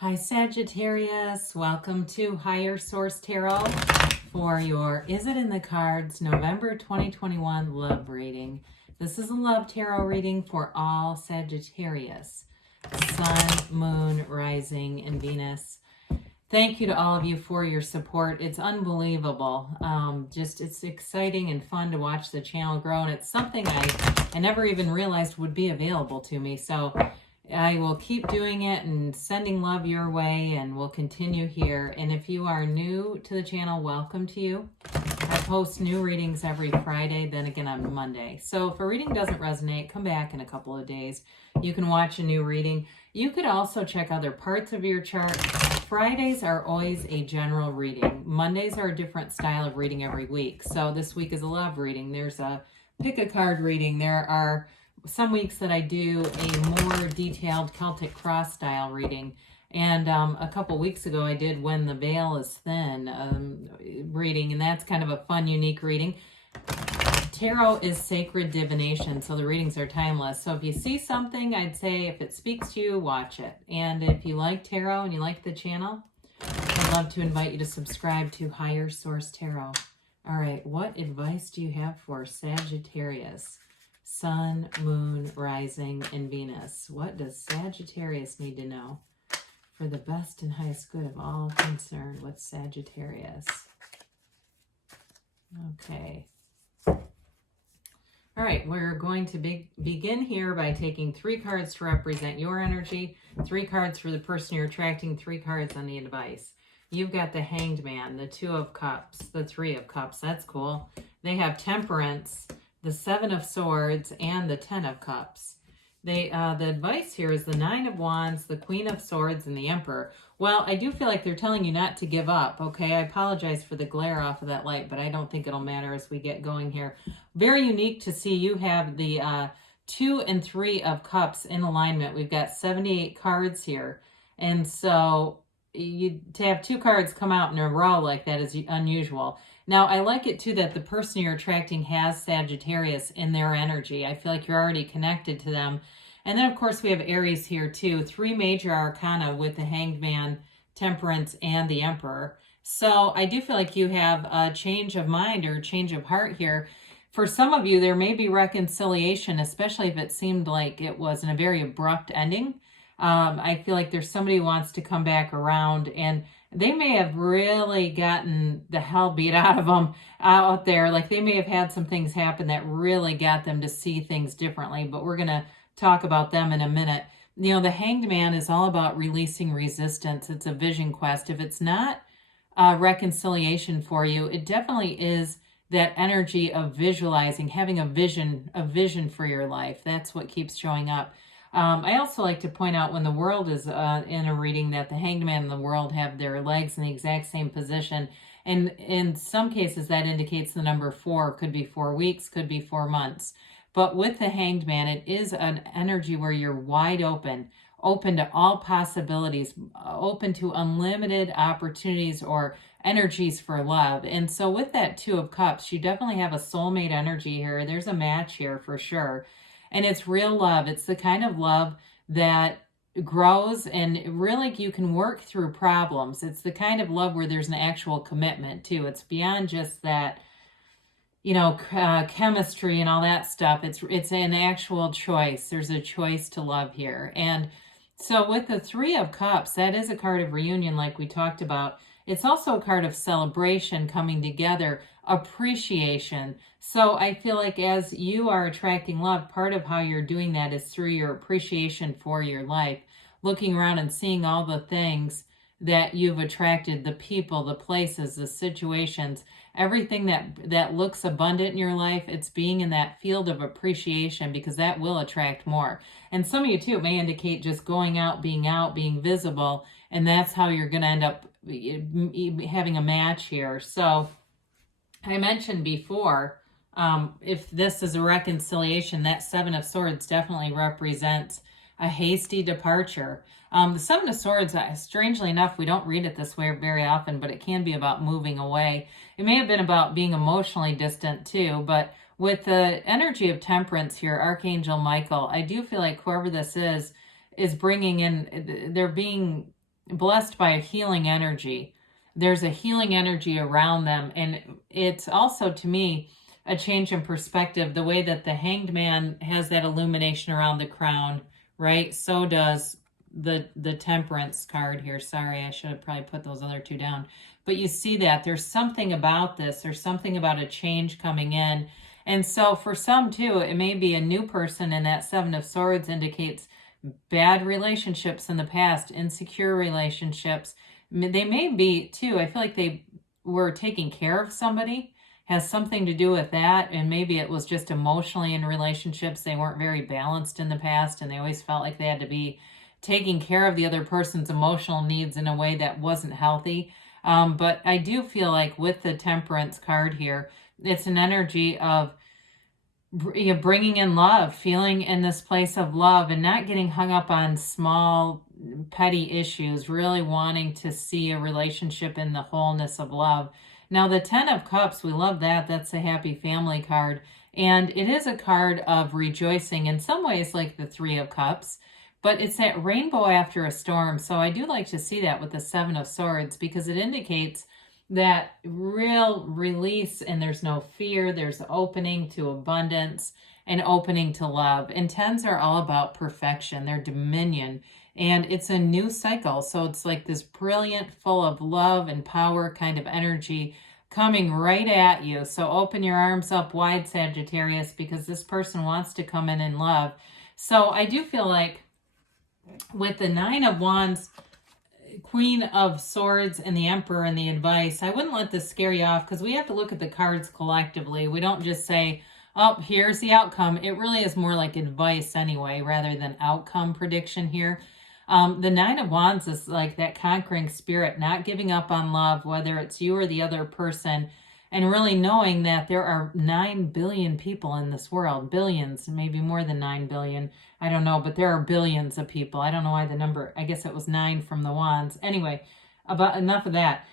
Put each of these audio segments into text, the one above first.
Hi Sagittarius, welcome to Higher Source Tarot for your Is It in the Cards November 2021 love reading. This is a love tarot reading for all Sagittarius, Sun, Moon, Rising, and Venus. Thank you to all of you for your support. It's unbelievable. It's exciting and fun to watch the channel grow, and it's something I never even realized would be available to me. So I will keep doing it and sending love your way, and we'll continue here. And if you are new to the channel, welcome to you. I post new readings every Friday, then again on Monday. So if a reading doesn't resonate, come back in a couple of days. You can watch a new reading. You could also check other parts of your chart. Fridays are always a general reading. Mondays are a different style of reading every week. So this week is a love reading. There's a pick a card reading. There are some weeks that I do a more detailed Celtic cross style reading. And a couple weeks ago I did When the Veil is Thin reading, and that's kind of a fun, unique reading. Tarot is sacred divination, so the readings are timeless. So if you see something, I'd say if it speaks to you, watch it. And if you like tarot and you like the channel, I'd love to invite you to subscribe to Higher Source Tarot. All right, what advice do you have for Sagittarius? Sun, Moon, Rising, and Venus. What does Sagittarius need to know for the best and highest good of all concerned with Sagittarius? Okay. All right, we're going to begin here by taking 3 cards to represent your energy, 3 cards for the person you're attracting, 3 cards on the advice. You've got the Hanged Man, the 2 of Cups, the 3 of Cups. That's cool. They have Temperance, the 7 of Swords, and the 10 of Cups. The advice here is the 9 of Wands, the Queen of Swords, and the Emperor. Well, I do feel like they're telling you not to give up, okay? I apologize for the glare off of that light, but I don't think it'll matter as we get going here. Very unique to see you have the 2 and 3 of Cups in alignment. We've got 78 cards here. And so to have 2 cards come out in a row like that is unusual. Now, I like it too that the person you're attracting has Sagittarius in their energy. I feel like you're already connected to them. And then, of course, we have Aries here too. 3 major arcana with the Hanged Man, Temperance, and the Emperor. So I do feel like you have a change of mind or a change of heart here. For some of you, there may be reconciliation, especially if it seemed like it was in a very abrupt ending. I feel like there's somebody who wants to come back around, and they may have really gotten the hell beat out of them out there. Like they may have had some things happen that really got them to see things differently, but we're going to talk about them in a minute. You know, the Hanged Man is all about releasing resistance. It's a vision quest. If it's not reconciliation for you, it definitely is that energy of visualizing, having a vision for your life. That's what keeps showing up. I also like to point out when the world is in a reading that the Hanged Man and the world have their legs in the exact same position. And in some cases, that indicates the number 4. Could be 4 weeks, could be 4 months. But with the Hanged Man, it is an energy where you're wide open to all possibilities, open to unlimited opportunities or energies for love. And so with that 2 of Cups, you definitely have a soulmate energy here. There's a match here for sure. And it's real love. It's the kind of love that grows and really you can work through problems. It's the kind of love where there's an actual commitment too. It's beyond just that, you know, chemistry and all that stuff. It's an actual choice. There's a choice to love here. And so with the 3 of Cups, that is a card of reunion like we talked about. It's also a card of celebration, coming together, appreciation. So I feel like as you are attracting love, part of how you're doing that is through your appreciation for your life, looking around and seeing all the things that you've attracted, the people, the places, the situations, everything that looks abundant in your life. It's being in that field of appreciation because that will attract more. And some of you too, it may indicate just going out, being visible, and that's how you're going to end up having a match here. So I mentioned before, if this is a reconciliation, that 7 of Swords definitely represents a hasty departure. The 7 of Swords, strangely enough, we don't read it this way very often, but it can be about moving away. It may have been about being emotionally distant too, but with the energy of Temperance here, Archangel Michael, I do feel like whoever this is bringing in, they're being blessed by a healing energy. There's a healing energy around them. And it's also, to me, a change in perspective. The way that the Hanged Man has that illumination around the crown, right? So does the Temperance card here. Sorry, I should have probably put those other two down. But you see that there's something about this. There's something about a change coming in. And so for some too, it may be a new person, and that Seven of Swords indicates bad relationships in the past, insecure relationships. They may be too, I feel like they were taking care of somebody, has something to do with that. And maybe it was just emotionally in relationships. They weren't very balanced in the past, and they always felt like they had to be taking care of the other person's emotional needs in a way that wasn't healthy. But I do feel like with the Temperance card here, it's an energy of bringing in love, feeling in this place of love, and not getting hung up on small, petty issues, really wanting to see a relationship in the wholeness of love. Now, the Ten of Cups, we love that. That's a happy family card. And it is a card of rejoicing in some ways, like the Three of Cups. But it's that rainbow after a storm. So I do like to see that with the Seven of Swords, because it indicates that real release, and there's no fear. There's opening to abundance and opening to love. And tens are all about perfection. They're dominion. And it's a new cycle. So it's like this brilliant, full of love and power kind of energy coming right at you. So open your arms up wide, Sagittarius, because this person wants to come in love. So I do feel like with the Nine of Wands, Queen of Swords, and the Emperor and the advice, I wouldn't let this scare you off, because we have to look at the cards collectively. We don't just say, oh, here's the outcome. It really is more like advice anyway, rather than outcome prediction here. The Nine of Wands is like that conquering spirit, not giving up on love, whether it's you or the other person, and really knowing that there are 9 billion people in this world. Billions, maybe more than 9 billion. I don't know, but there are billions of people. I don't know why the number, I guess it was 9 from the wands. Anyway, about enough of that.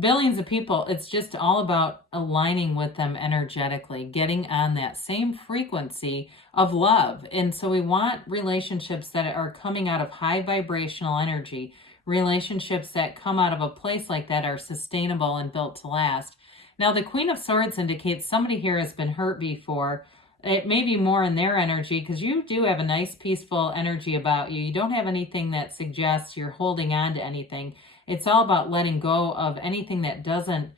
Billions of people, it's just all about aligning with them energetically, getting on that same frequency of love. And so we want relationships that are coming out of high vibrational energy. Relationships that come out of a place like that are sustainable and built to last. Now, the Queen of Swords indicates somebody here has been hurt before. It may be more in their energy, because you do have a nice, peaceful energy about you. You don't have anything that suggests you're holding on to anything. It's all about letting go of anything that doesn't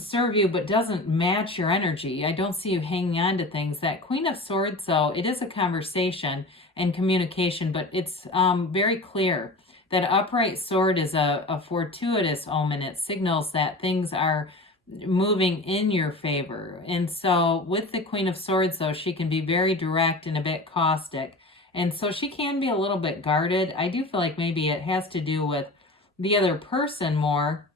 serve you, but doesn't match your energy. I don't see you hanging on to things. That Queen of Swords, though, it is a conversation and communication, but it's very clear. That upright sword is a fortuitous omen. It signals that things are moving in your favor. And so with the Queen of Swords, though, she can be very direct and a bit caustic. And so she can be a little bit guarded. I do feel like maybe it has to do with the other person more,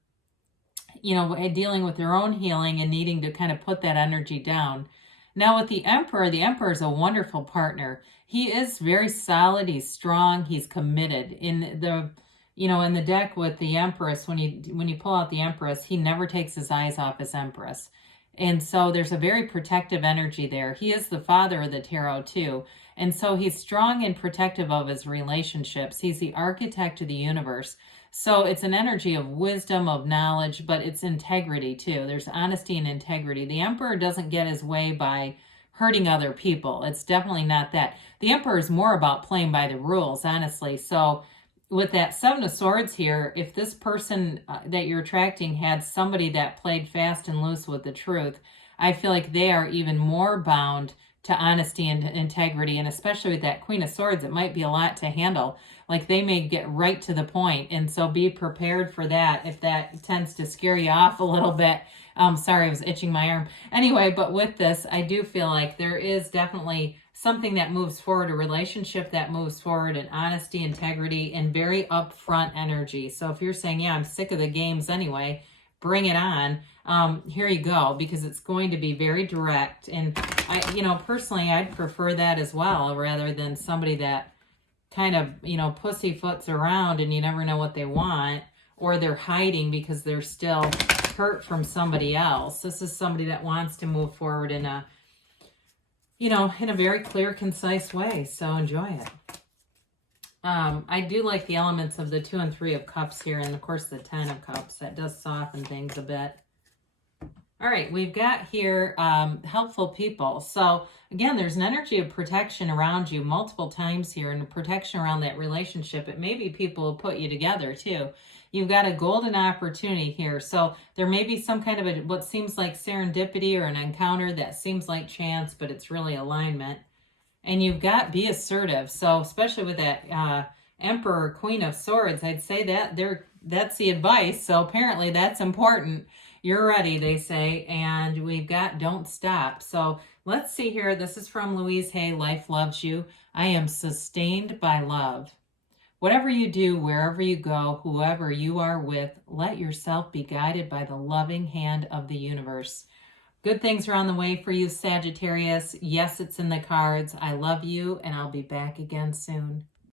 dealing with their own healing and needing to kind of put that energy down. Now with the Emperor is a wonderful partner. He is very solid, he's strong, he's committed. In the deck with the Empress, when you pull out the Empress, he never takes his eyes off his Empress. And so there's a very protective energy there. He is the father of the tarot too. And so he's strong and protective of his relationships. He's the architect of the universe. So it's an energy of wisdom, of knowledge, but it's integrity too. There's honesty and integrity. The Emperor doesn't get his way by hurting other people. It's definitely not that. The Emperor is more about playing by the rules, honestly. So with that Seven of Swords here, if this person that you're attracting had somebody that played fast and loose with the truth, I feel like they are even more bound to honesty and integrity. And especially with that Queen of Swords, it might be a lot to handle. Like they may get right to the point. And so be prepared for that if that tends to scare you off a little bit. Sorry, I was itching my arm. Anyway, but with this, I do feel like there is definitely something that moves forward, a relationship that moves forward, and honesty, integrity, and very upfront energy. So if you're saying, yeah, I'm sick of the games anyway, bring it on. Here you go, because it's going to be very direct. And personally, I'd prefer that as well, rather than somebody that kind of, pussyfoots around and you never know what they want, or they're hiding because they're still hurt from somebody else. This is somebody that wants to move forward in a, in a very clear, concise way. So enjoy it. I do like the elements of the 2 and 3 of Cups here, and of course the 10 of Cups. That does soften things a bit. All right, we've got here helpful people. So again, there's an energy of protection around you multiple times here, and protection around that relationship. It may be people who put you together too. You've got a golden opportunity here. So there may be some kind of what seems like serendipity or an encounter that seems like chance, but it's really alignment. And you've got be assertive. So especially with that Emperor, Queen of Swords, I'd say that's the advice. So apparently that's important. You're ready, they say. And we've got don't stop. So let's see here. This is from Louise Hay, Life Loves You. I am sustained by love. Whatever you do, wherever you go, whoever you are with, let yourself be guided by the loving hand of the universe. Good things are on the way for you, Sagittarius. Yes, it's in the cards. I love you, and I'll be back again soon.